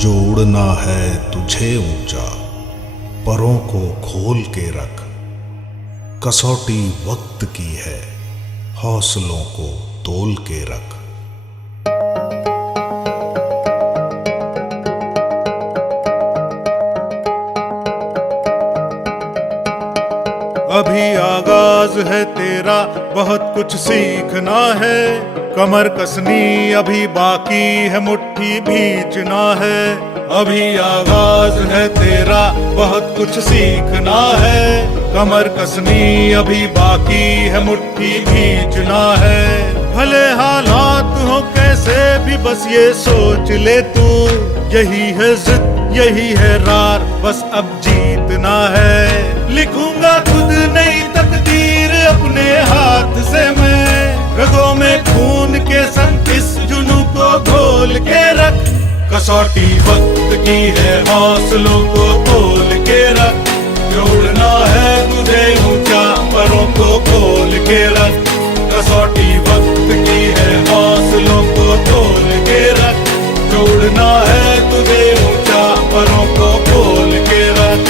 जोड़ना है तुझे ऊंचा, परों को खोल के रख। कसौटी वक्त की है, हौसलों को तोल के रख। अभी आगाज है तेरा, बहुत कुछ सीखना है। कमर कसनी अभी बाकी है, मुट्ठी भींचना है। अभी आगाज है तेरा, बहुत कुछ सीखना है। कमर कसनी अभी बाकी है, मुट्ठी भींचना है। भले हालात हो कैसे भी, बस ये सोच ले तू, यही है जिद यही है रार, बस अब जीतना है। लिखूंगा खुद नई तकदीर अपने हाथ से मैं, रगों में खून के संग इस जुनून को घोल के रख। कसौटी वक्त की है, हौसलों को तोल के रख। जोड़ना है तुझे ऊंचा, परों को खोल के रख। कसौटी वक्त की है, हौसलों को तोल के रख। जोड़ना है तुझे ऊंचा, परों को खोल के रख।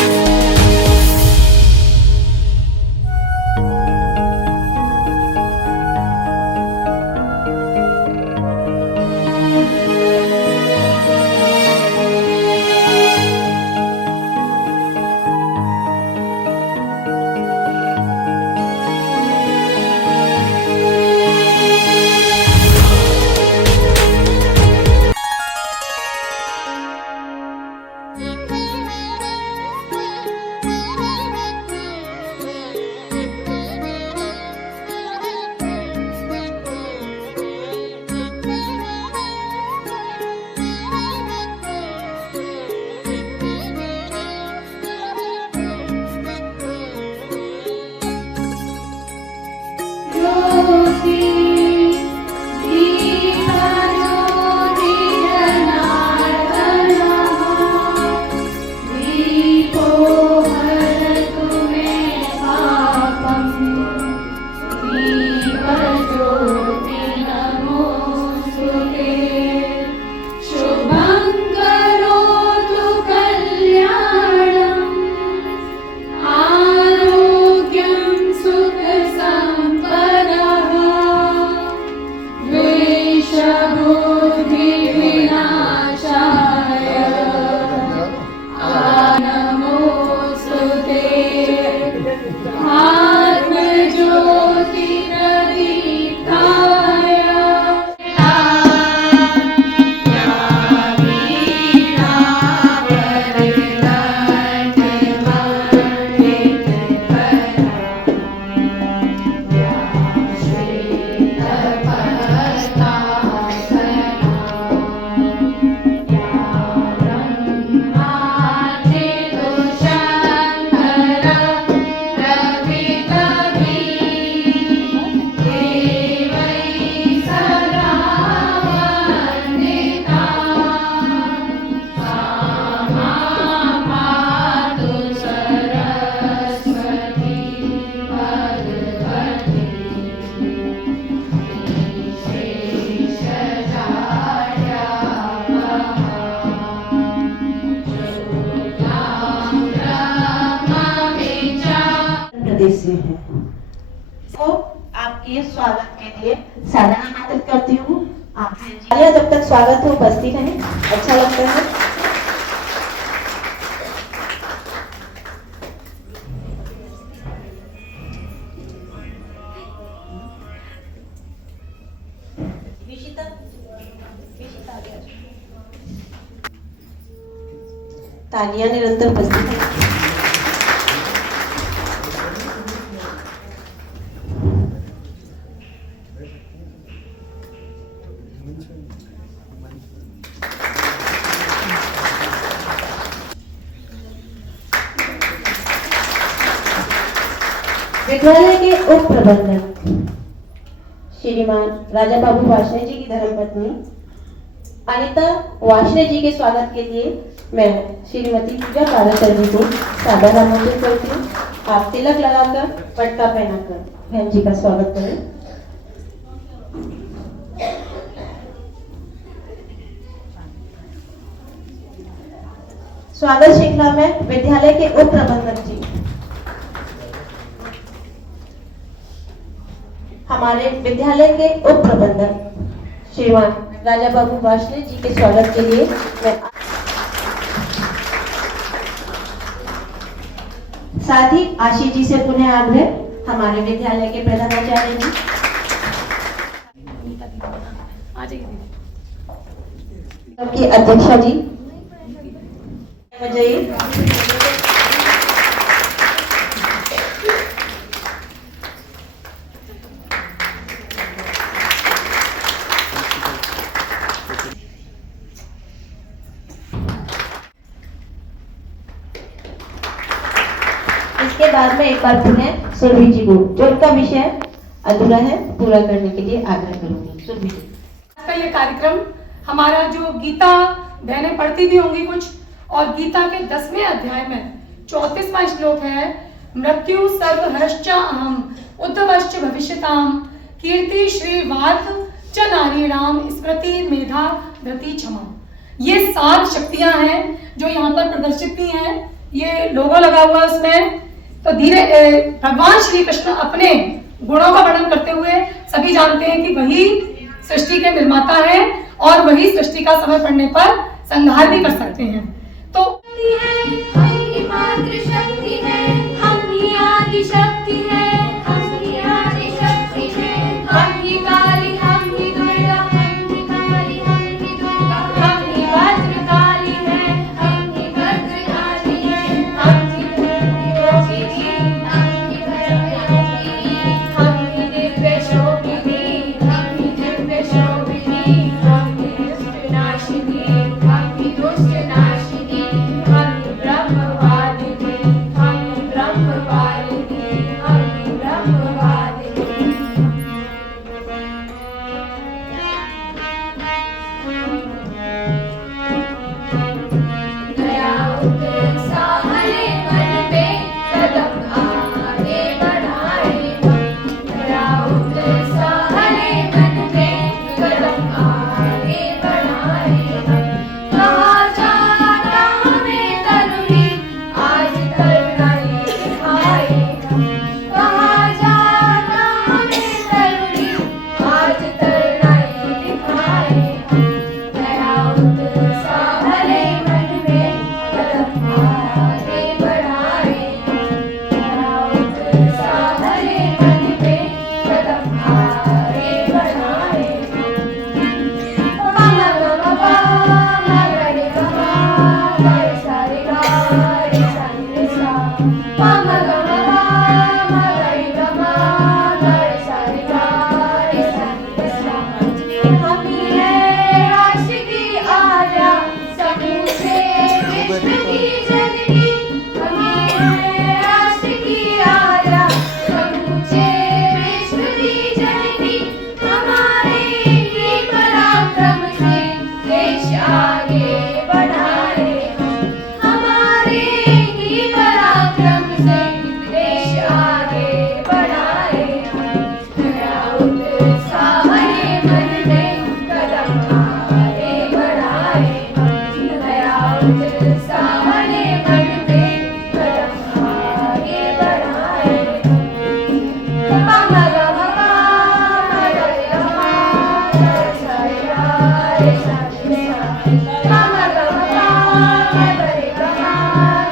से है तो आपके स्वागत के लिए साधना आमंत्रित करती हूँ। आप जब तक स्वागत हो उपस्थित रहें, अच्छा लगता है। तानिया निरंतर उपस्थित है। विद्यालय के उप प्रबंधक श्रीमान राजा बाबू वाशने जी की धर्मपत्नी अनिता वाशने जी के स्वागत के लिए मैं श्रीमती पूजा पाराशर जी को सादर आमंत्रित करती हूँ। आप तिलक लगाकर पट्टा पहनाकर बहन जी का स्वागत करें। स्वागत श्रृंखला में विद्यालय के उप प्रबंधक जी, हमारे विद्यालय के उप प्रबंधक श्रीमान राजा बाबू वार्ष्णेय जी के स्वागत के लिए मैं साथ ही आशीष जी से पुनः आग्रह हमारे विद्यालय के प्रधानाचार्य जी, की अध्यक्षा जी जाइए। इसके बाद में एक बार पुनः सुरभि जी को जो उनका विषय अधूरा है पूरा करने के लिए आग्रह करूंगी। सुरभि जी का ये कार्यक्रम हमारा जो गीता बहनें पढ़ती भी होंगी कुछ, और गीता के 10वें अध्याय में 34वां श्लोक है, मृत्यु सर्वहरश्च अहम उद्धवश्च भविष्यताम कीर्ति श्रीवार्थ च नारीणाम स्मृति मेधा धृति क्षमा। ये 7 शक्तियां हैं जो यहाँ पर प्रदर्शित भी हैं, ये लोगो लगा हुआ है उसमें। तो धीरे भगवान श्री कृष्ण अपने गुणों का वर्णन करते हुए सभी जानते हैं कि वही सृष्टि के निर्माता है और वही सृष्टि का समय पड़ने पर संहार भी कर सकते हैं। तो हम ही मातृशक्ति है, हम ही आदि शक्ति है, हम ही आदि शक्ति है, हम ही काली, हम ही दुर्गा, हम ही काली, हम ही दुर्गा, हम ही भद्रकाली है, हम ही भद्रकाली है, हम ही योगिनी, हम ही भद्रयोगिनी, हम ही दिव्य शोभिनी, हम ही दिव्य शोभिनी, हम ही दुष्ट नाशिनी, हम ही दुष्ट नाशिनी, हम ही ब्रह्मवादिनी, हम ही ब्रह्मवादिनी, हम ही ब्रह्मवादिनी। दया उत्साह ले मन में कदम आगे बढ़ाए, दया उत्साह ले मन में कदम आगे बढ़ाए। कहा जाता हमें तरुणी आज तरुणाई दिखाए, कहा जाता हमें तरुणी आज तरुणाई दिखाए। दया उत्साह ले मन में कदम आगे बढ़ाए, दया उत्साह ले मन में कदम आगे बढ़ाए। पामा गमा पामा गरे गमा गरे सारे गा रे सारे रे सा, पामा गमा पामा गरे गमा गरे सारे गा रे सारे रे सा। हम ही है आशिकी आर्या समूचे विश्व की जननी, हम ही है आशिकी आर्या समूचे विश्व की जननी। हमारे ही पराक्रम से देश आगे बढ़ाए, हमारे ही पराक्रम से देश आगे बढ़ाए। दया उत्साह ले मन में कदम आगे बढ़ाए, दया उत्साह ले मन में कदम आगे बढ़ाए। पामा गमा पामा गरे गमा गरे सारे गा रे सारे रे सा, पामा गमा पामा गरे गमा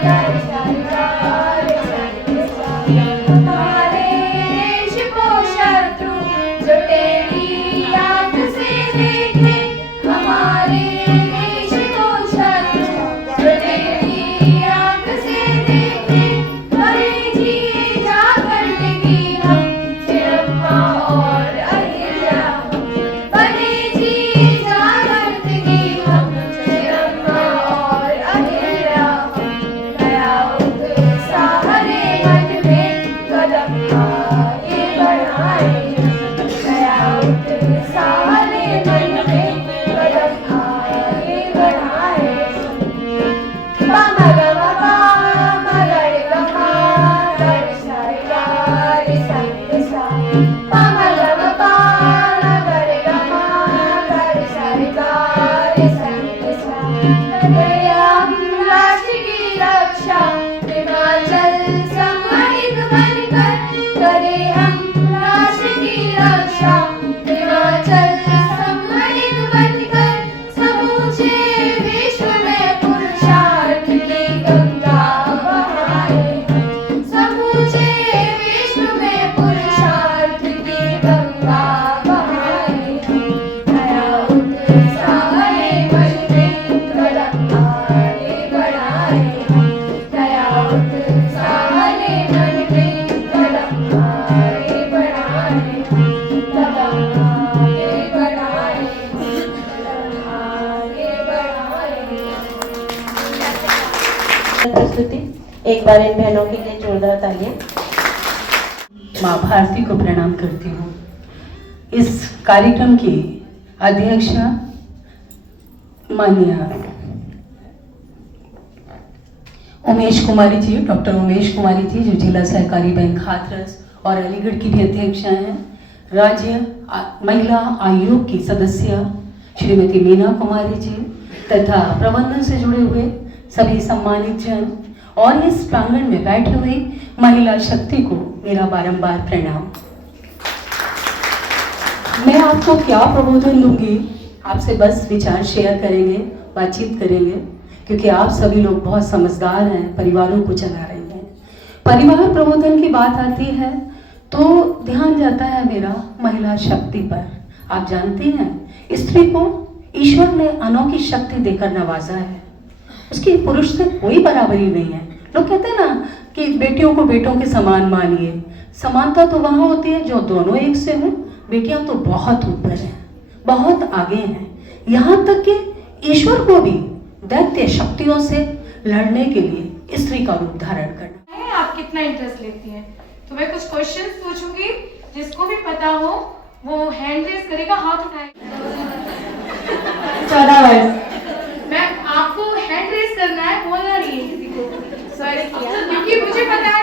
गरे सारे गा रे सारे रे सा। हमारे देश को शत्रु जो तेरी आंख से देखे, हमारे देश को शत्रु जो तेरी आंख से देखे। बड़े जी जागरण की हम चिरम्मा और अहिल्या, बड़े जी जागरण की हम चिरम्मा और अहिल्या। दया उत्साह ले मन में कदम आगे बढ़ाए, दया उत्साह ले मन में कदम आगे बढ़ाए। पामा गमा पामा गरे गमा गरे सारे गा रे सारे रे सा, पामा गमा पामा गरे गमा गरे सारे गा रे सारे रे सा। दया राष्ट्र प्रस्तुति। एक बार इन बहनों के लिए जोरदार तालियां। माँ भारती को प्रणाम करती हूँ। इस कार्यक्रम की अध्यक्षा माननीय उमेश कुमारी जी, डॉक्टर उमेश कुमारी जी, जो जिला सहकारी बैंक हाथरस और अलीगढ़ की भी अध्यक्षा हैं। राज्य महिला आयोग की सदस्य श्रीमती मीना कुमारी जी तथा प्रबंधन से जुड़े हुए सभी सम्मानित जन और इस प्रांगण में बैठे हुए महिला शक्ति को मेरा बारंबार प्रणाम। मैं आपको क्या प्रबोधन दूंगी, आपसे बस विचार शेयर करेंगे, बातचीत करेंगे, क्योंकि आप सभी लोग बहुत समझदार हैं, परिवारों को चला रहे हैं। परिवार प्रबोधन की बात आती है तो ध्यान जाता है मेरा महिला शक्ति पर। आप जानते हैं, स्त्री को ईश्वर ने अनोखी शक्ति देकर नवाजा है। उसकी पुरुष से कोई बराबरी नहीं है। लोग कहते हैं ना कि बेटियों को बेटों के समान मानिए। समानता तो वहाँ होती है जो दोनों एक से हों। बेटियां तो बहुत ऊपर हैं, बहुत आगे हैं, यहाँ तक कि ईश्वर को भी दैत्य शक्तियों से लड़ने के लिए स्त्री का रूप धारण करना। आप कितना इंटरेस्ट लेती हैं? तो मैं कुछ क्वेश्चंस पूछूंगी, जिसको भी पता हो वो हैंड रेज करेगा, हाथ उठाएगा। 14 वर्ष। मैम आपको हैंड रेज करना है, बोलना नहीं है किसी को। सॉरी, क्योंकि मुझे पता है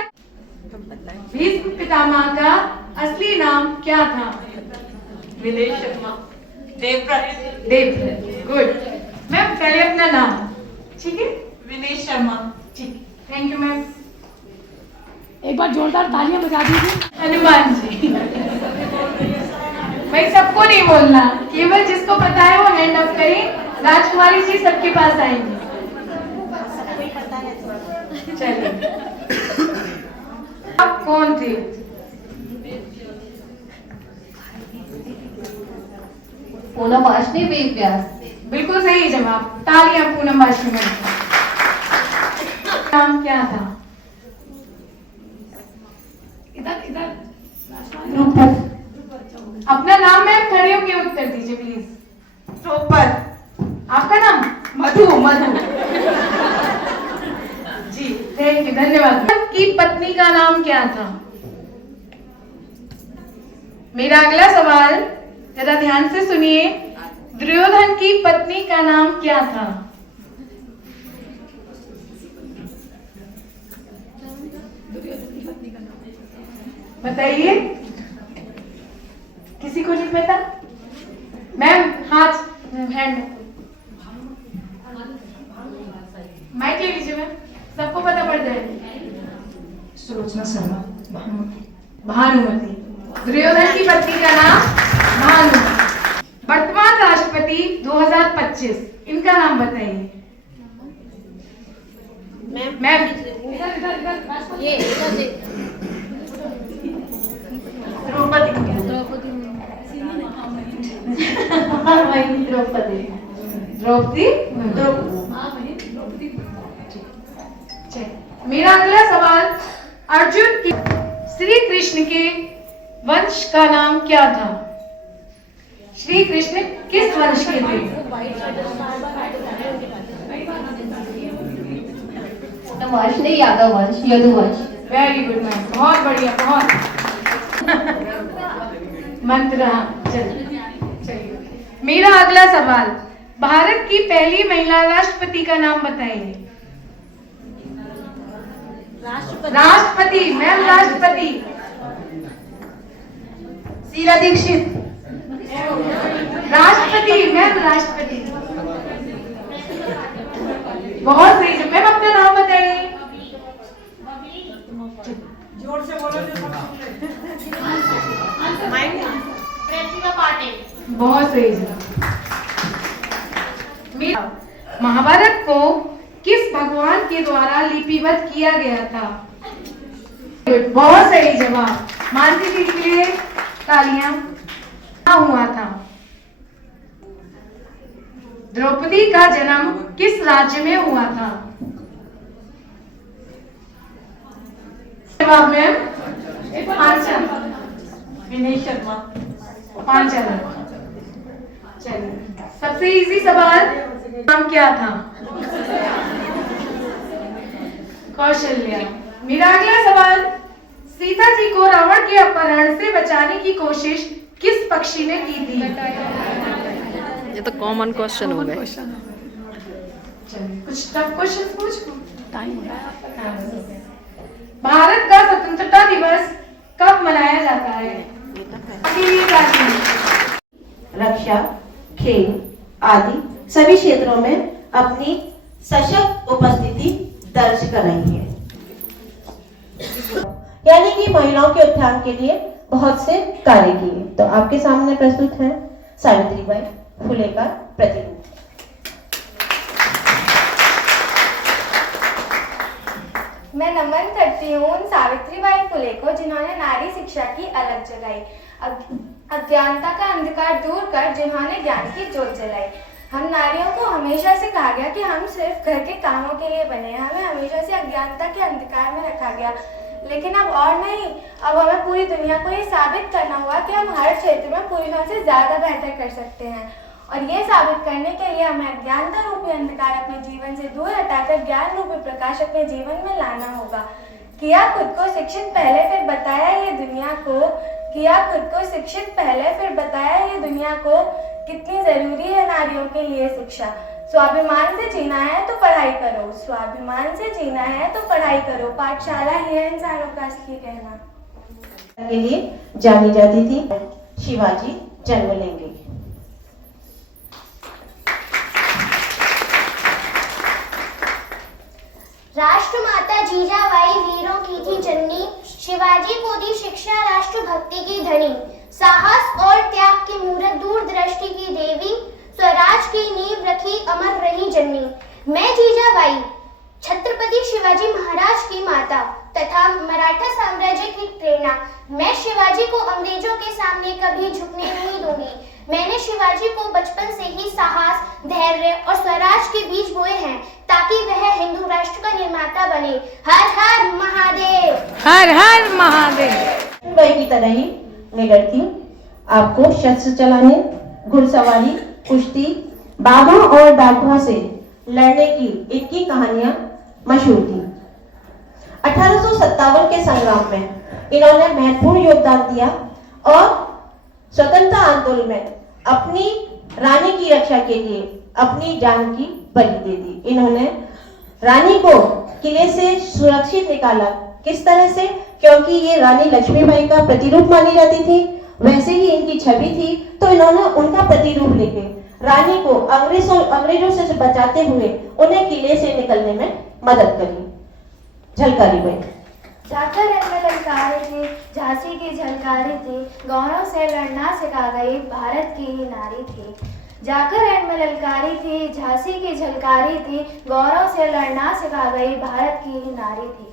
भीष्म पितामह का असली नाम क्या था? विनय शर्मा। देवव्रत। देवव्रत, गुड। मैम पहले अपना नाम, ठीक है? विनय शर्मा। ठीक, थैंक यू मैम। एक बार जोरदार तालियां बजा दीजिए। हनुमान जी। भाई सबको नहीं बोलना, केवल जिसको पता है वो हैंड अप करें। राजकुमारी जी सबके पास आएंगे। चलिए, आप कौन थे? पूनम वाशनी वेद व्यास। बिल्कुल सही जवाब, तालियां पूनम वाशनी में। नाम क्या था? इधर इधर। अपना नाम मैम खड़े होकर उत्तर दीजिए प्लीज। द्रौपद। आपका नाम? मधु। मधु जी, थैंक यू, धन्यवाद। की पत्नी का नाम क्या था? मेरा अगला सवाल जरा ध्यान से सुनिए। दुर्योधन की पत्नी का नाम क्या था? बताइए, किसी को नहीं पता? मैम हाथ, हैंड, माइक ले लीजिए मैम, सबको पता पड़ जाए। सुलोचना शर्मा। भानुमति। दुर्योधन की पत्नी का नाम भानुमति। वर्तमान राष्ट्रपति 2025, इनका नाम बताइए। मैम ये द्रौपदी। द्रौपदी। मेरा अगला सवाल, अर्जुन की श्री कृष्ण के वंश का नाम क्या था? श्री कृष्ण किस वंश के थे? वाशनी यादव वंश, यदुवंश। वेरी गुड मैम, बहुत बढ़िया, बहुत मंत्र। चलिए, मेरा अगला सवाल, भारत की पहली महिला राष्ट्रपति का नाम बताइए। राष्ट्रपति मैम, राष्ट्रपति। शीला दीक्षित। राष्ट्रपति मैम, राष्ट्रपति। बहुत सही मैम, अपना नाम बताइए। जोर से बोलो। बहुत सही। महाभारत को किस भगवान के द्वारा लिपिबद्ध किया गया था? बहुत सही जवाब, मानसी जी के लिए तालियां। हुआ था? द्रौपदी का जन्म किस राज्य में हुआ था? जवाब मैम? पांचाल। विनय शर्मा। पांचाल। चलिए, सबसे इजी सवाल, नाम क्या था? कौशल्या। मेरा अगला सवाल, सीता जी को रावण के अपहरण से बचाने की कोशिश किस पक्षी ने की थी? ये तो कॉमन क्वेश्चन हो गए। कुछ टफ क्वेश्चन पूछूं? भारत का स्वतंत्रता दिवस कब मनाया जाता है? अभी ये जानते हैं। रक्षा, खेल आदि सभी क्षेत्रों में अपनी सशक्त उपस्थिति दर्ज कर रही है, यानी कि महिलाओं के उत्थान के लिए बहुत से कार्य किए। तो आपके सामने प्रस्तुत है सावित्रीबाई फुले का प्रतिरूप। मैं नमन करती हूँ उन सावित्रीबाई फुले को जिन्होंने नारी शिक्षा की अलख जगाई, अज्ञानता का अंधकार दूर कर जिन्होंने ज्ञान की ज्योत जलाई। हम नारियों को हमेशा से कहा गया कि हम सिर्फ घर के कामों के लिए बने हैं, हमें हमेशा से अज्ञानता के अंधकार में रखा गया, लेकिन अब और नहीं, अब हमें पूरी दुनिया को ये साबित करना होगा कि हम हर क्षेत्र में पुरुषों से ज्यादा बेहतर कर सकते हैं। और ये साबित करने के लिए हमें अज्ञानता रूपी अंधकार अपने जीवन से दूर हटाकर ज्ञान रूपी प्रकाश अपने जीवन में लाना होगा। किया खुद को शिक्षित पहले फिर बताया ये दुनिया को, किया खुद को शिक्षित पहले फिर बताया ये दुनिया को, कितनी जरूरी है नारियों के लिए शिक्षा। स्वाभिमान से जीना है तो पढ़ाई करो, स्वाभिमान से जीना है तो पढ़ाई करो, पाठशाला ही है इंसानों का असली कहना। के लिए जानी जाती थी। शिवाजी जन्म लेंगे। राष्ट्रमाता जीजाबाई वीरों की थी जननी, शिवाजी को दी शिक्षा राष्ट्र भक्ति की धनी, साहस और त्याग की मूरत दूरदृष्टि की देवी, स्वराज की नींव रखी अमर रही जननी। मैं जीजाबाई छत्रपति शिवाजी महाराज की माता तथा मराठा साम्राज्य की प्रेरणा, मैं शिवाजी को अंग्रेजों के सामने कभी झुकने नहीं दूंगी। मैंने शिवाजी को बचपन से ही साहस, धैर्य और स्वराज के बीज बोए हैं ताकि वह हिंदू राष्ट्र का निर्माता बने। हर हर महादेव, हर हर महादेव। बाई की तरह ही निडर थी। आपको शस्त्र चलाने, घुड़सवारी, कुश्ती, बाघों और डाकुओं से लड़ने की इनकी कहानियां मशहूर थी। 1857 के संग्राम में इन्होंने महत्वपूर्ण योगदान दिया और स्वतंत्रता आंदोलन में अपनी रानी की रक्षा के लिए अपनी जान की बलि दे दी। इन्होंने रानी को किले से सुरक्षित निकाला। किस तरह से? क्योंकि ये रानी लक्ष्मीबाई का प्रतिरूप मानी जाती थी, वैसे ही इनकी छवि थी, तो इन्होंने उनका प्रतिरूप लेके रानी को अंग्रेजों से बचाते हुए उन्हें किले से निकलने में मदद करी। झलकारी बाई। जाकर ललकारी थी, झांसी की झलकारी थी, गौरों से लड़ना सिखा गई, भारत की ही नारी थी। जाकर में ललकारी थी, झांसी की झलकारी थी, गौरों से लड़ना सिखा गई, भारत की ही नारी थी।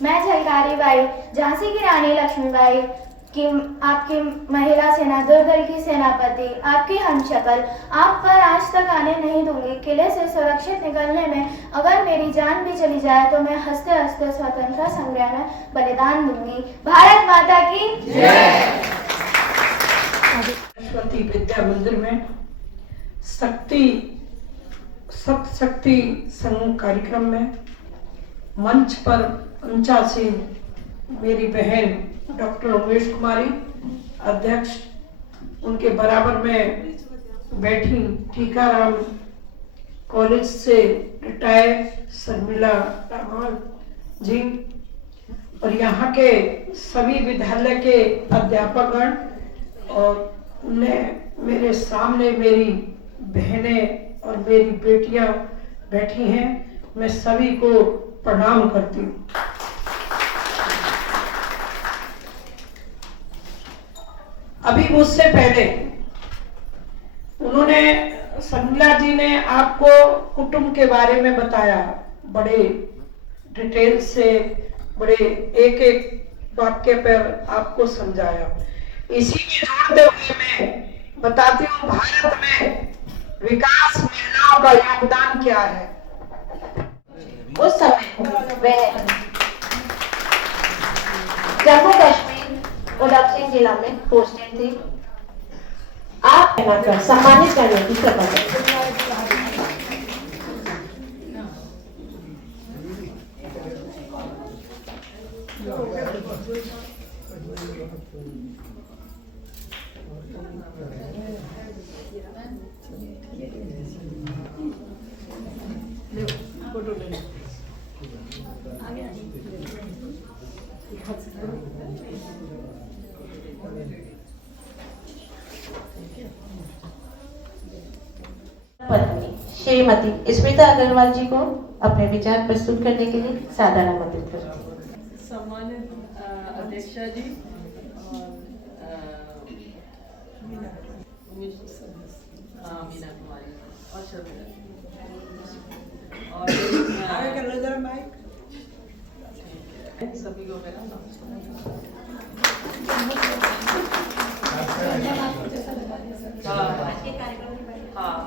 मैं झलकारी बाई, झांसी की रानी लक्ष्मीबाई की आपकी महिला सेना, दुर्गल की सेनापति, आपकी हमशक्ल, आप पर आज तक आने नहीं दूंगी। किले से सुरक्षित निकलने में अगर मेरी जान भी चली जाए तो मैं हंसते हंसते स्वतंत्रता संग्राम में बलिदान दूंगी। भारत माता की जय। सरस्वती विद्या मंदिर में शक्ति संघ कार्यक्रम में मंच पर अंचा से मेरी बहन डॉक्टर उमेश कुमारी अध्यक्ष, उनके बराबर में बैठी टीकाराम कॉलेज से रिटायर्ड शर्मिला रामाल जी और यहाँ के सभी विद्यालय के अध्यापकगण, और उन्हें मेरे सामने मेरी बहनें और मेरी बेटियां बैठी हैं, मैं सभी को प्रणाम करती हूँ। अभी मुझसे पहले उन्होंने, शर्मिला जी ने आपको कुटुंब के बारे में बताया, बड़े डिटेल से, बड़े एक एक वाक्य पर आपको समझाया। इसी में जोड़ते हुए मैं बताती हूँ भारत में विकास महिलाओं का योगदान क्या है। उस समय वह जम्मू कश्मीर उधम सिंह जिला में पोस्टेड थे। आप सम्मानित करने की कृपा करें। फोटो ले लो। पत्नी श्रीमती स्मिता अग्रवाल जी को अपने विचार प्रस्तुत करने के लिए सादर आमंत्रित करती हूँ। सम्मानित अध्यक्षा जी और मीना कुमारी और शर्मिला और सभी को मेरा हाँ,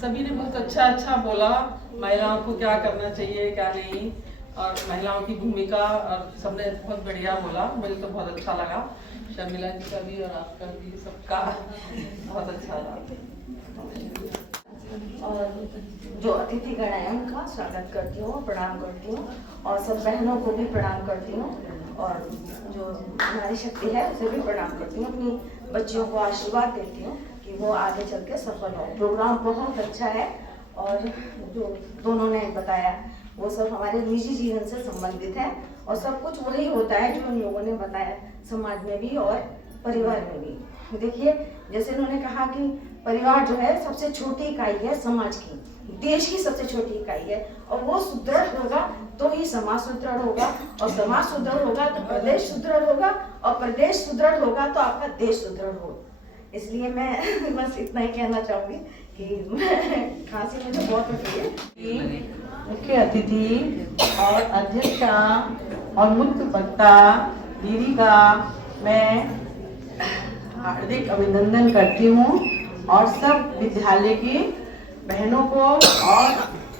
सभी ने बहुत अच्छा बोला, महिलाओं को क्या करना चाहिए क्या नहीं, और महिलाओं की भूमिका, और सबने बहुत बढ़िया बोला, मुझे तो बहुत अच्छा लगा। शर्मिला जी का भी और आपका भी, सबका बहुत अच्छा लगा। और जो अतिथिगण है उनका स्वागत करती हूँ, प्रणाम करती हूँ, और सब बहनों को भी प्रणाम करती हूँ, और जो नारी शक्ति है उसे भी प्रणाम करती हूँ। अपनी बच्चियों को आशीर्वाद देती हूँ कि वो आगे चल के सफल हो। प्रोग्राम बहुत अच्छा है, और जो दोनों ने बताया वो सब हमारे निजी जीवन से संबंधित है, और सब कुछ वही होता है जो उन लोगों ने बताया, समाज में भी और परिवार में भी। देखिए, जैसे उन्होंने कहा कि परिवार जो है सबसे छोटी इकाई है समाज की, देश की सबसे छोटी इकाई है, और वो सुदृढ़ होगा तो ही समाज सुदृढ़ होगा, और समाज सुदृढ़ होगा तो प्रदेश सुदृढ़ होगा, और प्रदेश सुदृढ़ होगा तो आपका देश सुदृढ़ होगा। इसलिए मैं बस इतना ही कहना चाहूंगी कि खांसी मुझे बहुत होती है। मुख्य अतिथि और अध्यक्षा और मुख्य वक्ता दीदी का मैं हार्दिक अभिनंदन करती हूँ, और सब विद्यालय की बहनों को और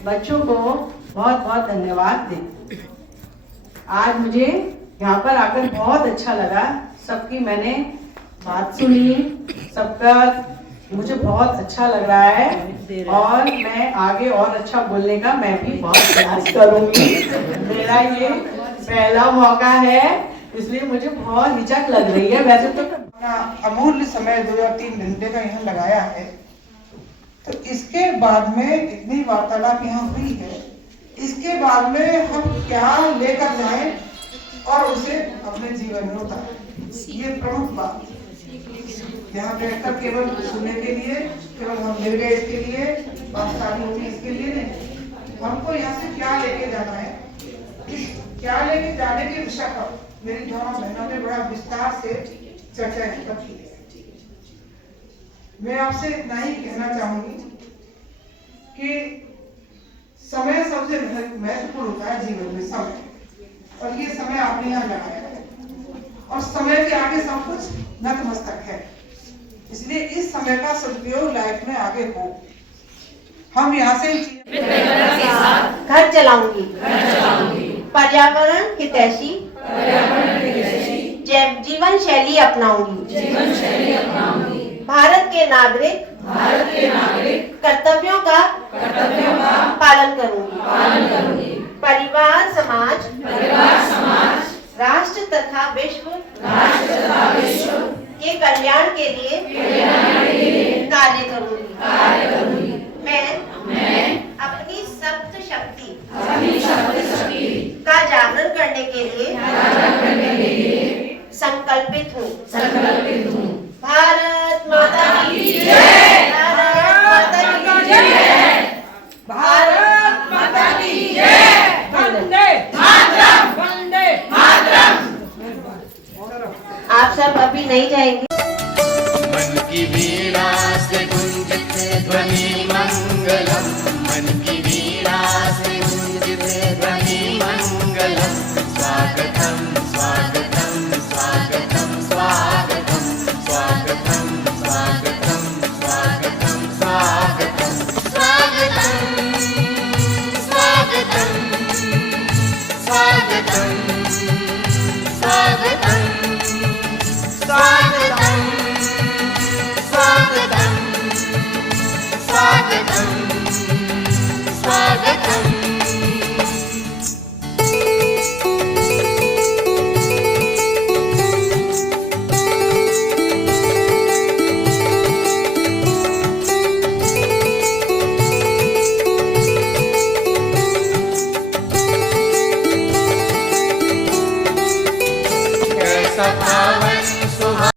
बच्चों को बहुत बहुत धन्यवाद देती। आज मुझे यहाँ पर आकर बहुत अच्छा लगा, सबकी मैंने बात सुनी, सबका मुझे बहुत अच्छा लग रहा है, और मैं आगे और अच्छा बोलने का मैं भी बहुत प्रयास करूंगी। मेरा ये पहला मौका है, इसलिए मुझे बहुत हिचक लग रही है। वैसे तो अमूल्य समय 2 या 3 घंटे का यहाँ लगाया है, तो इसके बाद में इतनी वार्तालाप यहाँ हुई है, इसके बाद में हम क्या लेकर जाएं और उसे अपने जीवन में उतारें, ये प्रमुख बात। यहाँ बैठकर केवल सुनने के लिए, केवल हम मिल गए इसके लिए बात सारी होगी, इसके लिए नहीं। हमको यहाँ से क्या लेके जाना है, इस क्या लेके जाने की विषय पर मेरी दोनों बहनों ने बड़ा विस्तार से चर्चा की है। मैं आपसे इतना ही कहना चाहूंगी कि समय सबसे महत्वपूर्ण होता है जीवन में, समय, और ये समय आपने यहाँ लगाया है, और समय के आगे सब कुछ नतमस्तक है। इसलिए इस समय का सदुपयोग लाइफ में आगे हो। हम यहाँ से घर चलाऊंगी, पर्यावरण हितैषी जीवन शैली अपनाऊंगी, भारत के नागरिक कर्तव्यों का पालन करूंगी, परिवार समाज राष्ट्र तथा विश्व के कल्याण के लिए कार्य करूंगी। मैं अपनी सप्त शक्ति का जागरण करने के लिए संकल्पित हूँ। भारत माता की जय, भारत माता की जय, भारत माता की जय, वंदे मातरम, वंदे मातरम। आप सब अभी नहीं जाएंगे। मन की वीणा से गुंजित ध्वनि मंगलम, मन की वीणा से गुंजित ध्वनि मंगलम। स्वागतम स्वागतम स्वागतम स्वागतम स्वागतम स्वागतम स्वागतम स्वागतम स्वागतम स्वागतम स्वागतम स्वागतम स्वागतम स्वागतम स्वागतम स्वागतम। का पावन सुहावन